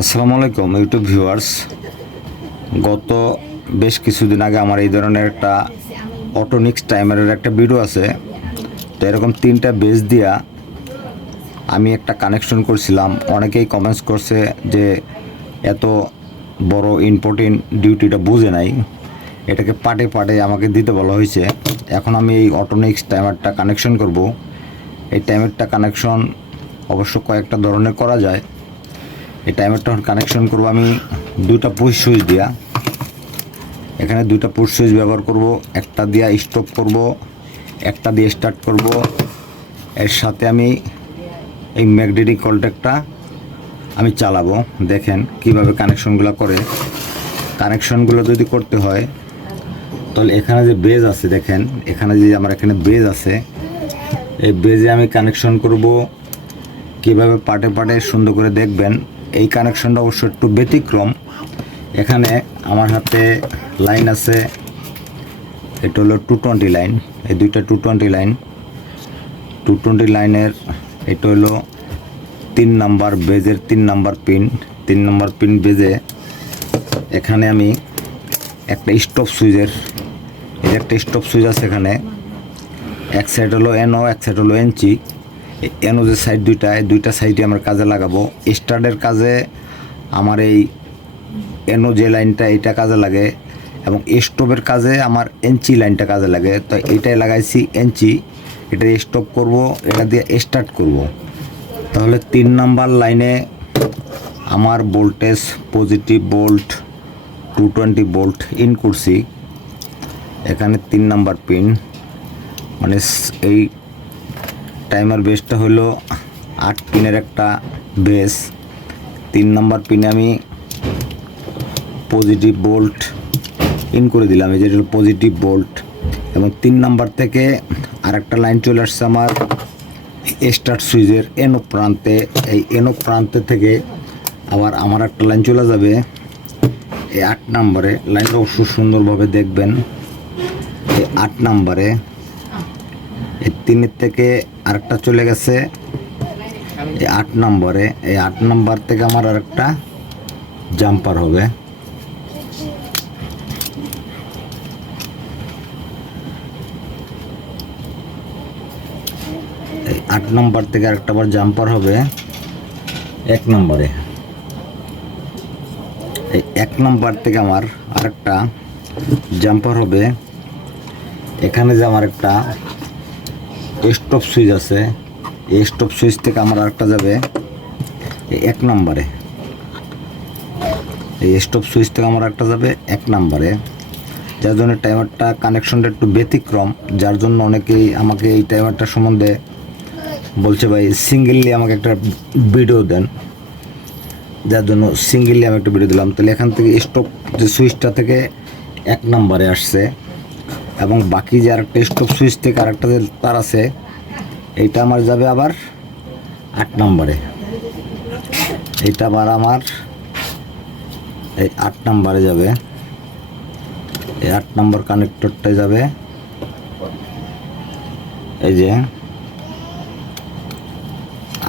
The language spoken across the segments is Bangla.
আসসালামু আলাইকুম ইউটিউব ভিউয়ার্স গত বেশ কিছুদিন আগে আমার এই ধরনের একটা অটোনিক্স টাইমারের একটা ভিডিও আছে। তো এরকম তিনটা বেস দিয়া আমি একটা কানেকশন করছিলাম। অনেকেই কমেন্টস করছে যে এত বড় ইম্পর্টেন্ট ডিউটিটা বুঝে নাই। এটাকে পাটে পাটে আমাকে দিতে বলা হয়েছে। এখন আমি এই অটোনিক্স টাইমারটা কানেকশন করব। এই টাইমারটা কানেকশন অবশ্য কয়েকটা ধরনের করা যায়। এই টাইমারটা কানেকশন করব আমি দুইটা পুশ সুইচ দিয়া। এখানে দুইটা পুশ সুইচ ব্যবহার করব, একটা দিয়া স্টপ করব, একটা দিয়ে স্টার্ট করব। এর সাথে আমি এই ম্যাগনেটিক কন্ট্যাক্টটা আমি চালাবো। দেখেন কীভাবে কানেকশনগুলো করে। কানেকশনগুলো যদি করতে হয়, তাহলে এখানে যে বেজ আছে, দেখেন, এখানে যে আমার এখানে বেজ আছে, এই বেজে আমি কানেকশন করব। কীভাবে পাটে পাটে সুন্দর করে দেখবেন। এই কানেকশনটা অবশ্য একটু ব্যতিক্রম। এখানে আমার হাতে লাইন আছে, এটা হলো টু টোয়েন্টি লাইন এই দুইটা two twenty line two twenty লাইনের এটা হলো তিন নাম্বার বেজের তিন নাম্বার পিন তিন নাম্বার পিন বেজে এখানে আমি একটা স্টপ সুইচের এই যে একটা স্টপ সুইচ আছে এখানে, এক সাইড হলো এনও এক সাইড হলো এনচি এনও যে সাইড দুইটায় দুইটা সাইডে আমরা কাজে লাগাবো। স্টার্টের কাজে আমার এই এনো যে লাইনটা এইটা কাজে লাগে এবং স্টোভের কাজে আমার এনচি লাইনটা কাজে লাগে। তো এইটাই লাগাইছি এনচি এটা স্টপ করব, এটা দিয়ে স্টার্ট করব। তাহলে তিন নাম্বার লাইনে আমার voltage positive volt two twenty volt in করছি। এখানে তিন নাম্বার পিন মানে এই টাইমার বেসটা হলো আট পিনের একটা বেস তিন নাম্বার পিনে আমি পজিটিভ বোল্ট ইন করে দিলাম, এই যে পজিটিভ বোল্ট এবং তিন নাম্বার থেকে আরেকটা লাইন চলে আসছে আমার স্টার্ট সুইচের এনো প্রান্তে। এই এনো প্রান্তে থেকে আবার আমার একটা লাইন চলে যাবে এই আট নাম্বারে লাইনটা অবশ্য সুন্দরভাবে দেখবেন, এই আট নাম্বারে তিনের থেকে আরেকটা চলে গেছে। এই আট নম্বরে। এই আট নম্বর থেকে আমার আরেকটা জাম্পার হবে। আট নম্বর থেকে আরেকটা আবার জাম্পার হবে। এক নম্বরে। এই এক নম্বর থেকে আমার আরেকটা জাম্পার হবে। এখানে যে আমার একটা স্টপ সুইচ আছে। এই স্টপ সুইচ থেকে আমার আরেকটা যাবে। এক নম্বরে। এই স্টপ সুইচ থেকে আমার একটা যাবে এক নম্বরে। যার জন্য টাইমারটা কানেকশনটা একটু ব্যতিক্রম, যার জন্য অনেকেই আমাকে এই টাইমারটা সম্বন্ধে বলছে ভাই সিঙ্গেললি আমাকে একটা ভিডিও দেন। যার জন্য সিঙ্গেললি আমি একটা ভিডিও দিলাম। তাহলে এখান থেকে স্টপ যে সুইচটা থেকে এক নম্বরে আসছে। এবং বাকি যে আরেকটা স্টপ সুইচ থেকে আরেকটা যে তার আছে, এইটা আমার যাবে আবার আট নম্বরে। এইটা আবার আমার এই আট নম্বরে যাবে। এই আট নম্বর কানেক্টরটা যাবে। এই যে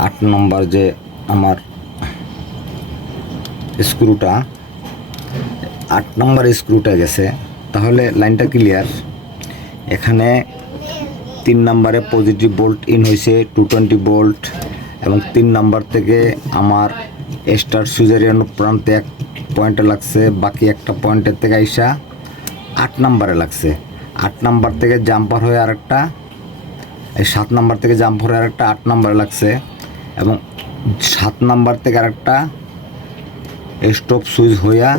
আট নম্বর যে আমার স্ক্রুটা আট নম্বর স্ক্রুটা গেছে। তাহলে লাইনটা ক্লিয়ার এখানে তিন নম্বরে পজিটিভ বোল্ট ইন হয়েছে টু টোয়েন্টি বোল্ট এবং তিন নাম্বার থেকে আমার স্টার সুইচের প্রান্তে এক পয়েন্টে লাগছে, বাকি একটা পয়েন্টের থেকে আইসা আট নাম্বারে লাগছে। আট নাম্বার থেকে জাম্পার হয়ে আরেকটা, এই সাত নাম্বার থেকে জাম্প হয়ে আরেকটা আট নাম্বারে লাগছে, এবং সাত নাম্বার থেকে আরেকটা স্টপ সুইচ হইয়া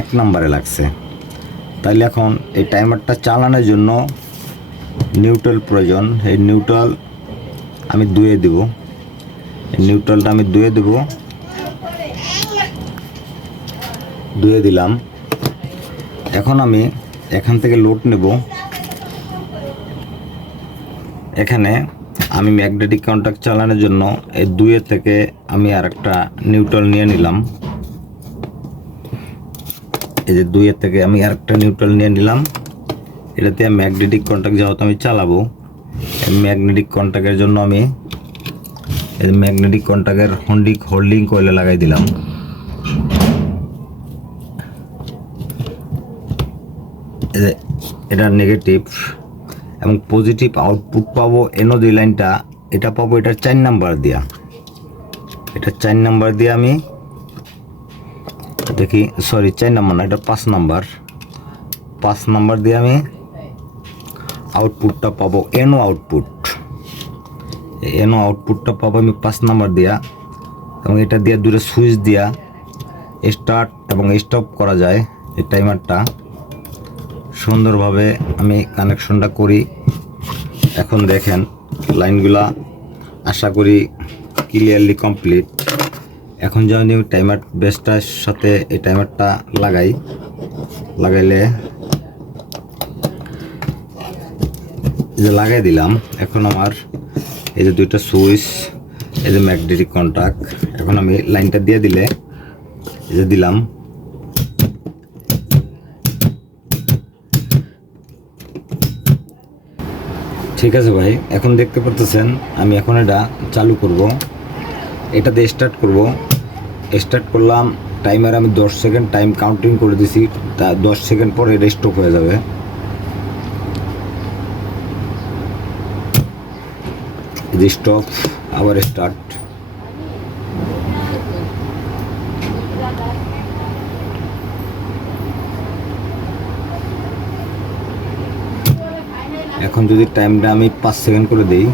এক নাম্বারে লাগছে। তাইলে এখন এই টাইমারটা চালানোর জন্য নিউট্রাল প্রয়োজন। এই নিউট্রাল আমি ধুয়ে দেব। নিউট্রালটা আমি ধুয়ে দেব। ধুয়ে দিলাম। এখন আমি এখান থেকে লোড নেব। এখানে আমি ম্যাগনেটিক কন্ট্যাক্ট চালানোর জন্য এই দুয়ে থেকে আমি আরেকটা নিউট্রাল নিয়ে নিলাম। এই যে দুইয়ের থেকে আমি আরেকটা নিউট্রাল নিয়ে নিলাম। এটাতে ম্যাগনেটিক কন্ট্যাক্ট যেহেতু আমি চালাবো ম্যাগনেটিক কন্ট্যাক্টের জন্য আমি এই ম্যাগনেটিক কন্ট্যাক্টের হোল্ডিং হোল্ডিং কয়েলে লাগাই দিলাম। এটা নেগেটিভ এবং পজিটিভ আউটপুট পাবো, এনো যে লাইনটা, এটা পাবো এটা চার নাম্বার দিয়া। এটা চার নাম্বার দিয়ে আমি দেখি সরি চার নাম্বার না, এটা পাঁচ নাম্বার। পাঁচ নাম্বার দিয়ে আমি আউটপুটটা পাবো এনো আউটপুট এনো আউটপুটটা পাবো আমি পাঁচ নাম্বার দিয়া, এবং এটা দিয়ে দূরে সুইচ দিয়া স্টার্ট এবং স্টপ করা যায়, এই টাইমারটা সুন্দরভাবে আমি কানেকশনটা করি। এখন দেখেন লাইনগুলা আশা করি ক্লিয়ারলি কমপ্লিট এখন যদি আমি টাইমার বেসটার সাথে এই টাইমারটা লাগাই, লাগাইলে যে লাগাই দিলাম, এখন আমার এই যে দুইটা সুইচ, এই যে ম্যাগনেটিক কন্ট্যাক্ট এখন আমি লাইনটা দিয়ে দিলে এই যে দিলাম। ঠিক আছে ভাই, এখন দেখতে পারতেছেন, আমি এখন এটা চালু করব। এটা দিয়ে স্টার্ট করব। স্টার্ট করলাম টাইমার আমি দশ সেকেন্ড টাইম কাউন্টিং করে দিছি, তা দশ সেকেন্ড পরে এটা স্টপ হয়ে যাবে। যে স্টপ আবার স্টার্ট এখন যদি টাইমটা আমি পাঁচ সেকেন্ড করে দিই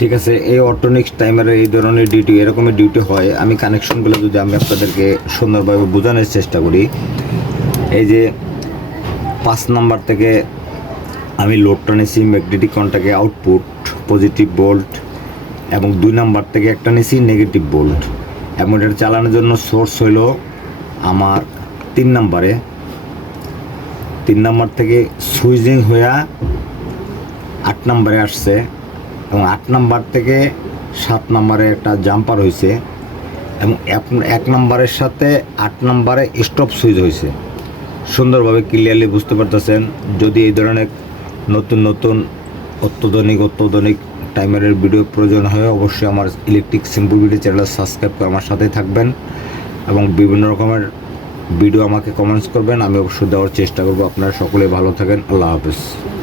ঠিক আছে, এই অটোনিক্স টাইমারে এই ধরনের ডিউটি এরকমই ডিউটি হয়। আমি কানেকশনগুলো যদি আমি আপনাদেরকে সুন্দরভাবে বোঝানোর চেষ্টা করি, এই যে পাঁচ নাম্বার থেকে আমি লোডটা নিয়েছি ম্যাগনেটিক কন্টাকে আউটপুট পজিটিভ বোল্ট এবং দুই নাম্বার থেকে একটা নিয়েছি নেগেটিভ বোল্ট এবং এটা চালানোর জন্য সোর্স হইল আমার তিন নাম্বারে তিন নাম্বার থেকে সুইজিং হইয়া আট নাম্বারে আসছে। এবং আট নাম্বার থেকে সাত নাম্বারে একটা জাম্পার হয়েছে এবং এক- নাম্বারের সাথে আট নাম্বারে স্টপ সুইচ হয়েছে সুন্দরভাবে ক্লিয়ারলি বুঝতে পারতেছেন, যদি এই ধরনের নতুন নতুন অত্যাধুনিক অত্যাধুনিক টাইমারের ভিডিও প্রয়োজন হয়, অবশ্যই আমার electric simple video channel subscribe করে আমার সাথেই থাকবেন এবং বিভিন্ন রকমের ভিডিও আমাকে কমেন্টস করবেন, আমি অবশ্যই দেওয়ার চেষ্টা করব। আপনারা সকলে ভালো থাকেন, আল্লাহ হাফেজ।